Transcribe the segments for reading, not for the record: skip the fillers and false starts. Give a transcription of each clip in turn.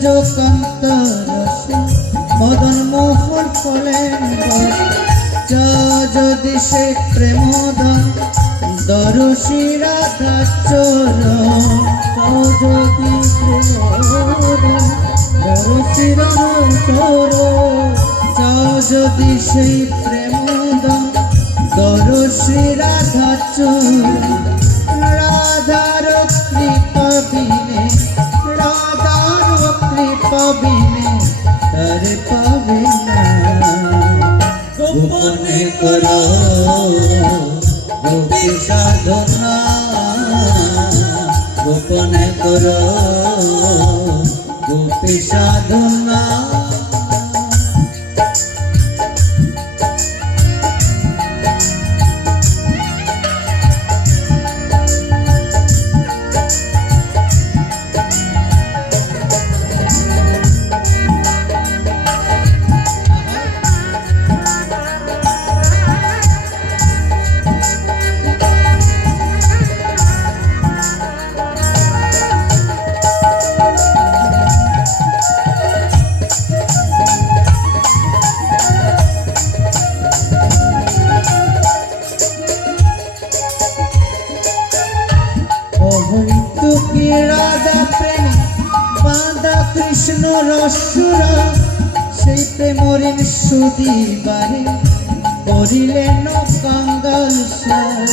ব্রজকান্ত রসে মদন মোহন হলেন বশ। যদি সে প্রেমদন দরশী রাধা চরণ, যদি প্রেমদন দরশী রাধা চরণ, যদি সেই প্রেমদন দরশী রাধা চরণ। রাধার কৃপা বিনে, রাধার কৃপা বিনে তার পাবে না। গোপনে করো গোপী সাধনা, গোপনে করো গোপী সাধনা। রাধা প্রেমী বাঁধা কৃষ্ণ রসুরা, সেই প্রেমরিন সুদিবারে করিলেন কাঙ্গাল সার।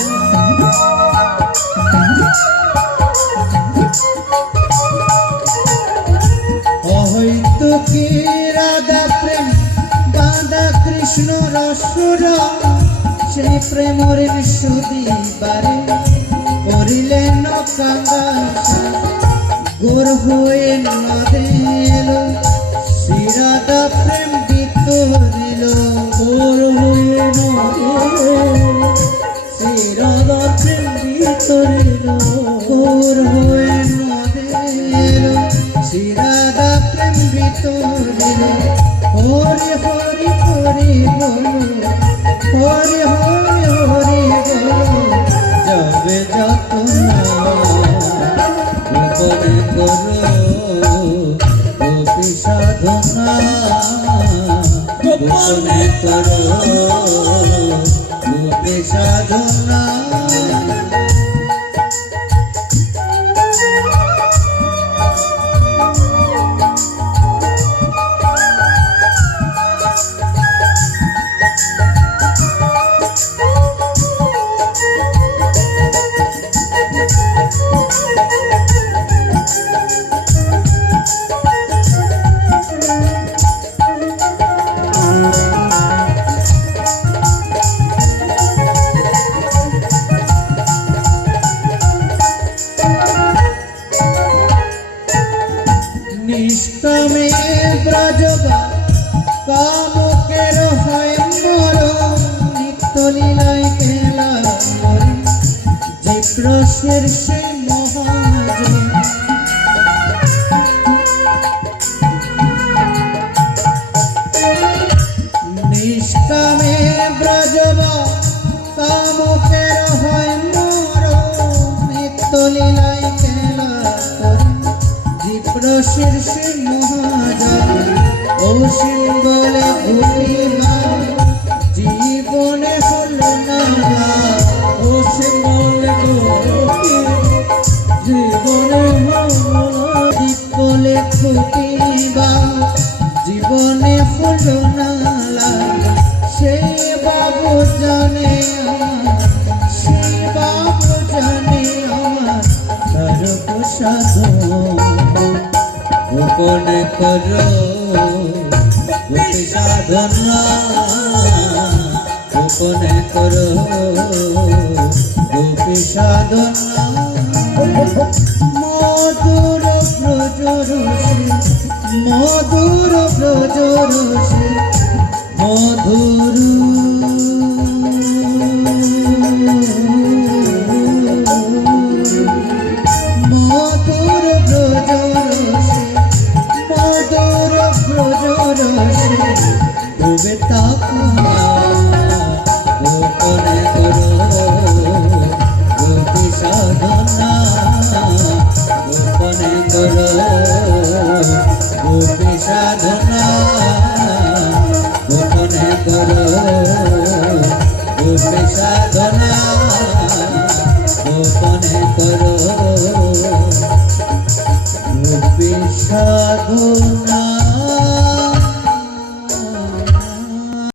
হয়তো কি রাধা প্রেমী বাঁধা কৃষ্ণ রসুরা, সেই প্রেমরিন সুদিবারে করিলেন কাঙ্গাল সার। গোর হয়ে নদেল শ্রীরাধা প্রেম বিতরিল, গোর হয়ে নদেল শ্রীরাধা প্রেম বিতরিল, গোর হয়ে নদেল শ্রীরাধা প্রেম বিতরিল। হরি হরি হরি বল, হরি হরি হরি বল যাবে যত না। গোপনে করো গোপী সাধনা, গোপনে করো গোপী সাধনা। নিষ্কামে ব্রজগা কামকের হয় মরণ, নিত্য লীলায় খেলা করে জীবরসের সেই মহাজন। নিষ্কামে ব্রজগা কামকের হয় মরণ, নিত্য লীলায় খেলা করে জীবরসের সেই মহাজন। অসীম বলে ভূমিমা জীবনে হলো না, অসীম বলে জীবনে হলো না। দীপ বলে ভূমিমা জীবনে হলো না, সেই বাবু জানে আমার, সেই বাবু জানে আমার তার সাধন। গোপনে করো গোপী সাধনা, গোপনে করো গোপী সাধনা। মধুর ব্রজ রসে, মধুর ব্রজ রসে মধুর মধুর ব্রজ রসে, মধুর ব্রজ রসে ডুবে থাকো না। গোপনে করো গোপী সাধনা, গোপনে করো সাধনা গোপনে করো সাধনা